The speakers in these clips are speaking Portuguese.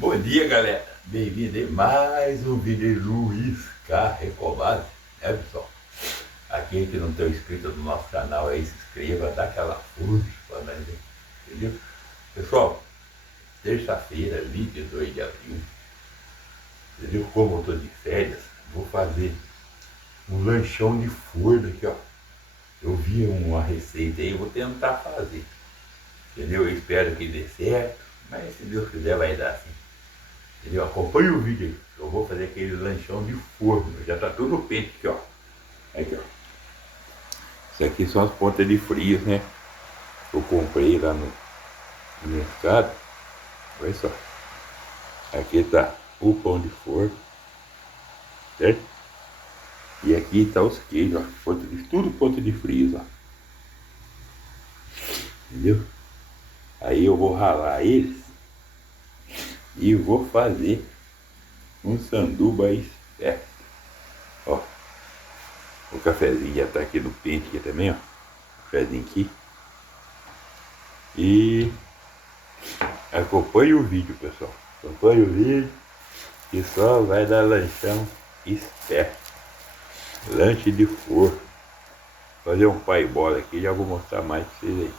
Bom dia, galera. Bem-vindo a mais um vídeo de Luiz K. Recomado, né, pessoal? Aqui que não estão inscritos no nosso canal aí, se inscreva, dá aquela força pra nós, hein? Entendeu? Pessoal, terça-feira, 22 de abril, entendeu? Como eu tô de férias, vou fazer um lanchão de forno aqui, ó. Eu vi uma receita aí, vou tentar fazer, entendeu? Eu espero que dê certo, mas se Deus quiser vai dar sim. Entendeu? Acompanha o vídeo aí. Eu vou fazer aquele lanchão de forno. Já tá tudo feito aqui, ó. Aqui, ó. Isso aqui são as pontas de frios, né? Eu comprei lá no mercado. Olha só. Aqui tá o pão de forno, certo? E aqui tá os queijos, ó. Tudo ponta de frios, ó. Entendeu? Aí eu vou ralar eles e vou fazer um sanduba aí, certo? Ó. O cafezinho já tá aqui no pente aqui também, ó. Cafezinho aqui. E acompanhe o vídeo, pessoal. Acompanhe o vídeo que só vai dar lanchão esperto. Lanche de forno. Fazer um pai bola aqui, já vou mostrar mais pra vocês aí.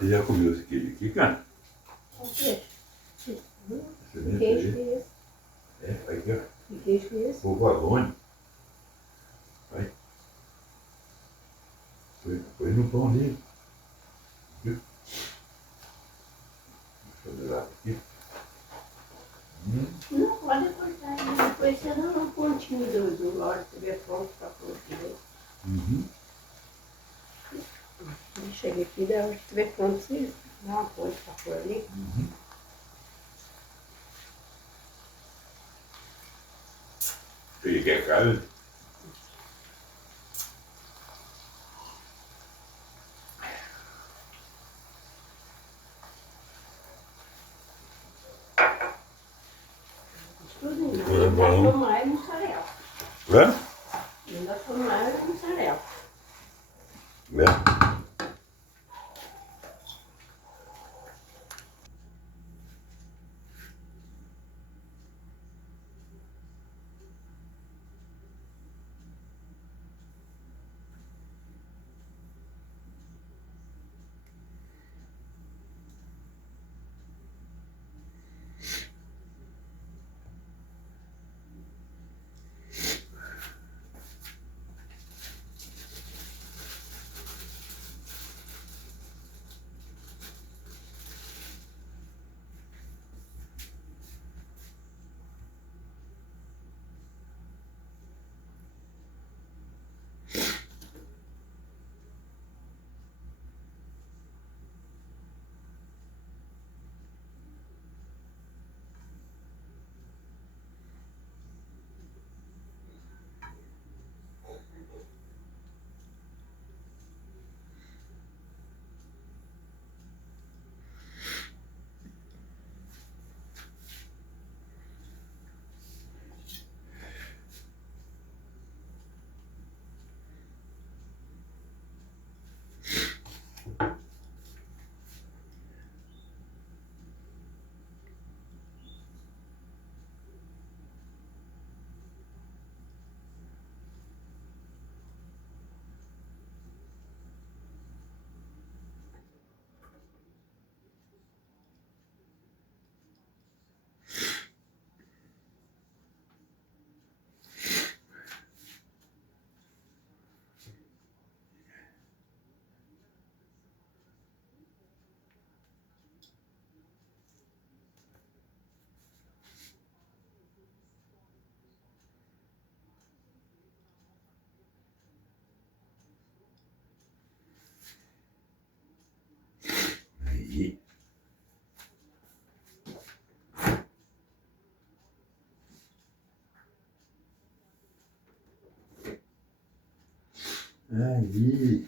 Você já comeu esse queijo aqui, cara? O quê? Excelente. Queijo que é esse? É, aqui, ó. Que queijo que é esse? Provolone. Vai. Põe no pão dele. Viu? Deixa eu ver lá aqui. Não, pode cortar aí. Depois você dá um pontinho do hora que estiver pronto para pôr aqui. Uhum. Chega aqui, da hora que estiver pronto, você dá uma ponte para pôr ali. Uhum. Você quer carne? Tudo É ainda bom. sou mais mussarela. Hã? Ainda sou mais mussarela. É. Aí.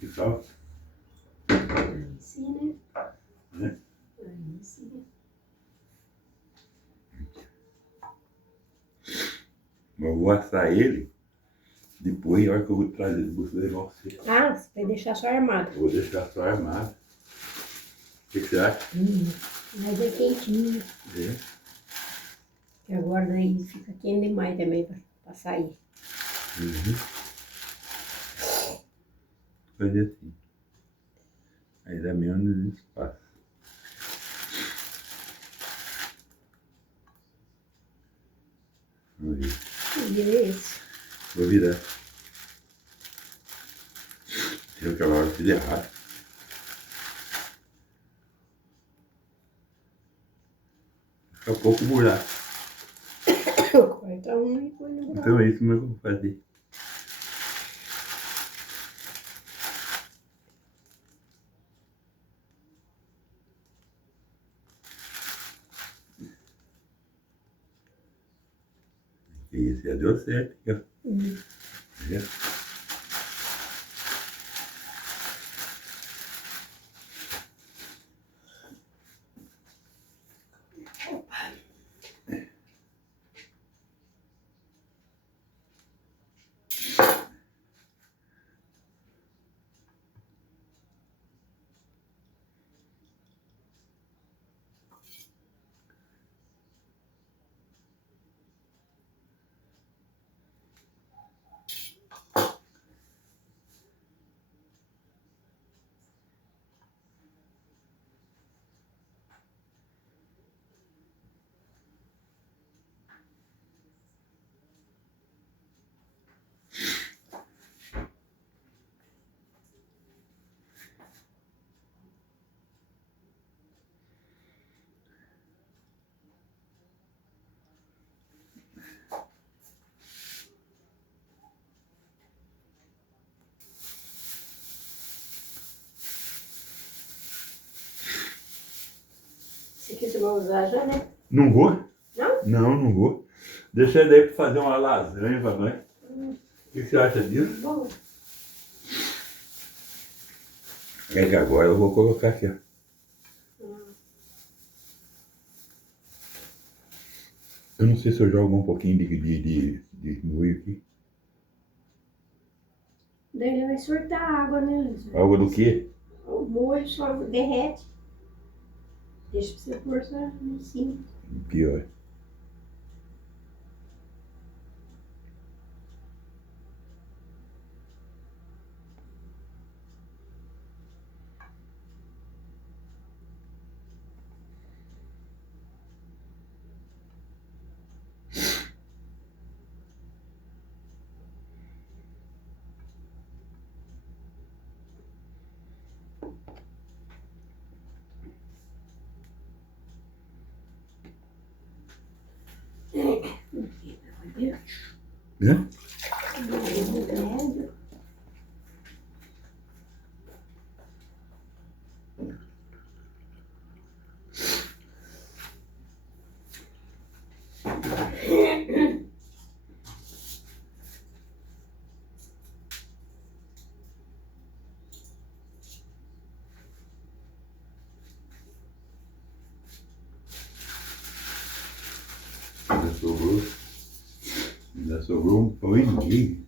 Que tal? Aí sim, né? Né? Aí sim. Mas eu vou assar ele. Depois, a hora que eu vou trazer ele, vou levar você. Ah, você vai deixar só armado. Eu vou deixar só armado. O que você acha? Mas é quentinho. É. Que agora daí fica quente demais também pra sair. Uhum. Fazer assim. Aí dá menos espaço. Vamos ver. E é esse. Vou virar. Se aquela hora eu fiz errado. Fica pouco buraco. Corta um e põe no buraco. Então é isso mesmo que eu vou fazer. Isso já deu certo. Aqui, ó. É. Se quiser usar já, né? Não vou? Não? Não, não vou. Deixa ele aí para fazer uma lasanha pra nós. O que você acha disso? Bom. É que agora eu vou colocar aqui, ó. Eu não sei se eu jogo um pouquinho de molho aqui. Daí ele vai soltar água, né, Luiz? Água do quê? O molho só derrete. Deixa pra você pôr só em cima. Pior. Né? Médio. Ainda sobrou um pão e meio.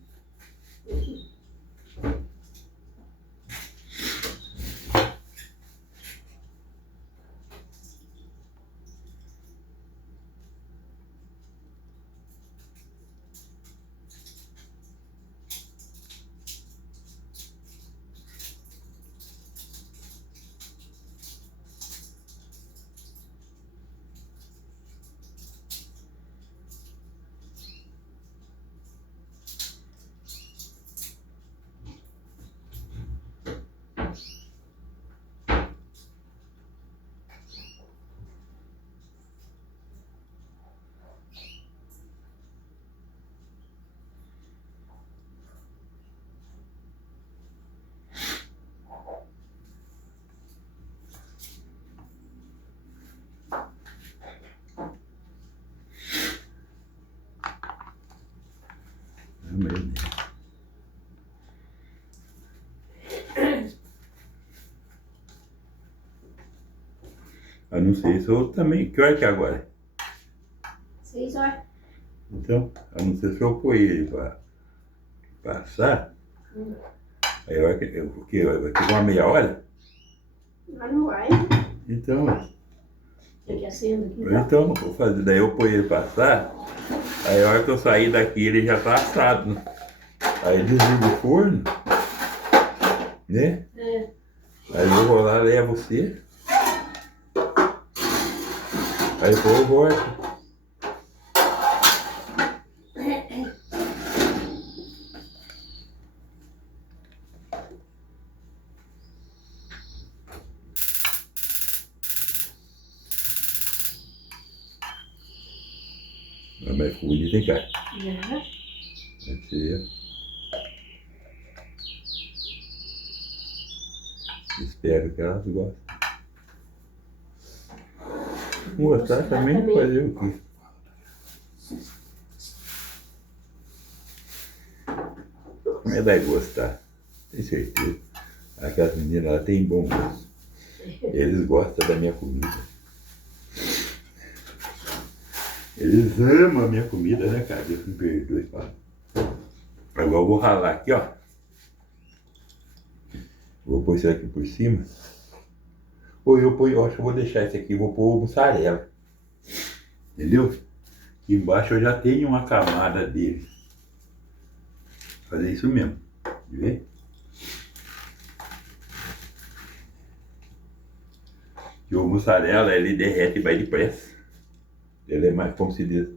Eu não sei se eu também. Que hora que é agora? 6 horas. Então, eu não sei se eu pôr ele para passar. Aí vai que o quê? Vai ter uma meia hora? Mas não vai. Então, Tem que acender aqui. então, vou fazer. Daí eu pôr ele passar. Aí a hora que eu sair daqui ele já tá assado, né? Aí desligo o forno, né? É. Aí eu vou lá, levo você. Aí depois eu volto. Mas ficou bonito, hein, cara? Vai ser. Espero que elas gostem. Gostar também, fazer o quê? Mas vai gostar, tenho certeza. Aquelas meninas lá têm bom gosto. Eles gostam da minha comida. Eles amam a minha comida, né, cara? Deus me perdoe, fala. Agora eu vou ralar aqui, ó. Vou pôr isso aqui por cima. Ou eu acho que eu vou deixar esse aqui, vou pôr mussarela. Entendeu? Aqui embaixo eu já tenho uma camada dele. Vou fazer isso mesmo. Vê? Que o mussarela, ele derrete mais depressa. Ele é mais, como se diz,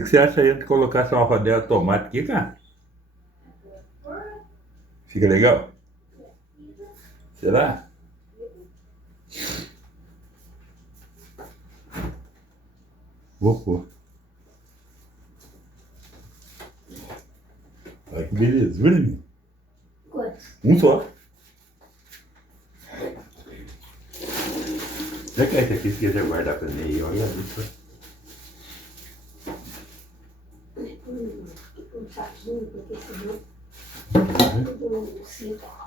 que você acha aí de colocar uma rodela de tomate aqui, cara? Fica legal? Será? Vou pôr. Olha que belezura, menino. Quantos? Um só. Já que é esse aqui, se quiser guardar pra mim aí, eu agradeço. Um saquinho, porque senão tudo seco.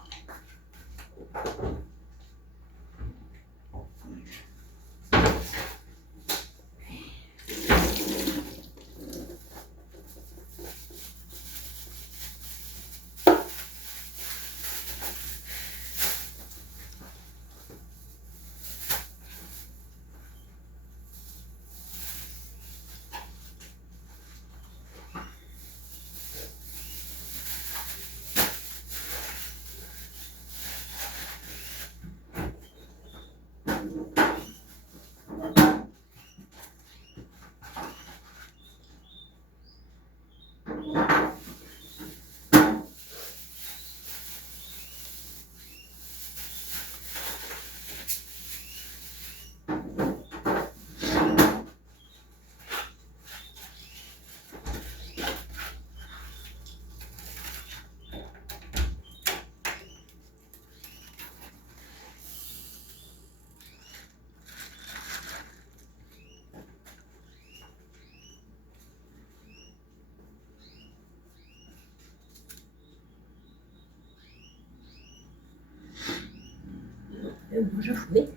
Eu já fui.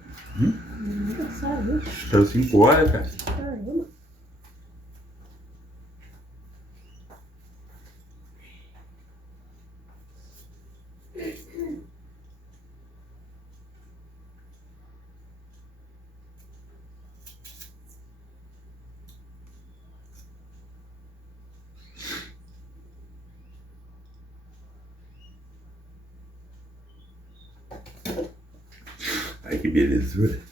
Já saiu. São 5 horas, cara. Caramba. Olha que belezura.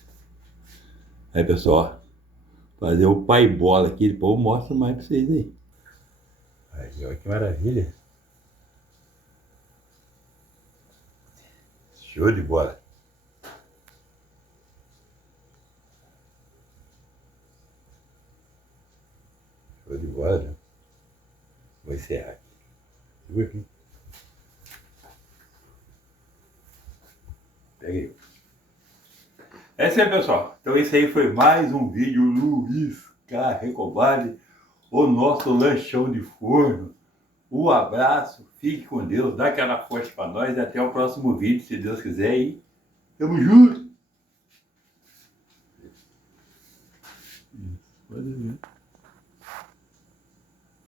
Aí, pessoal, fazer o pai bola aqui, depois eu mostro mais pra vocês aí. Aí, olha que maravilha. Show de bola. Show de bola, né? Vou encerrar aqui. Segura aqui. Pega aí. É isso aí, pessoal. Então esse aí foi mais um vídeo Luiz K. Recobale, o nosso lanchão de forno. Um abraço, fique com Deus, dá aquela força para nós e até o próximo vídeo, se Deus quiser. E tamo junto!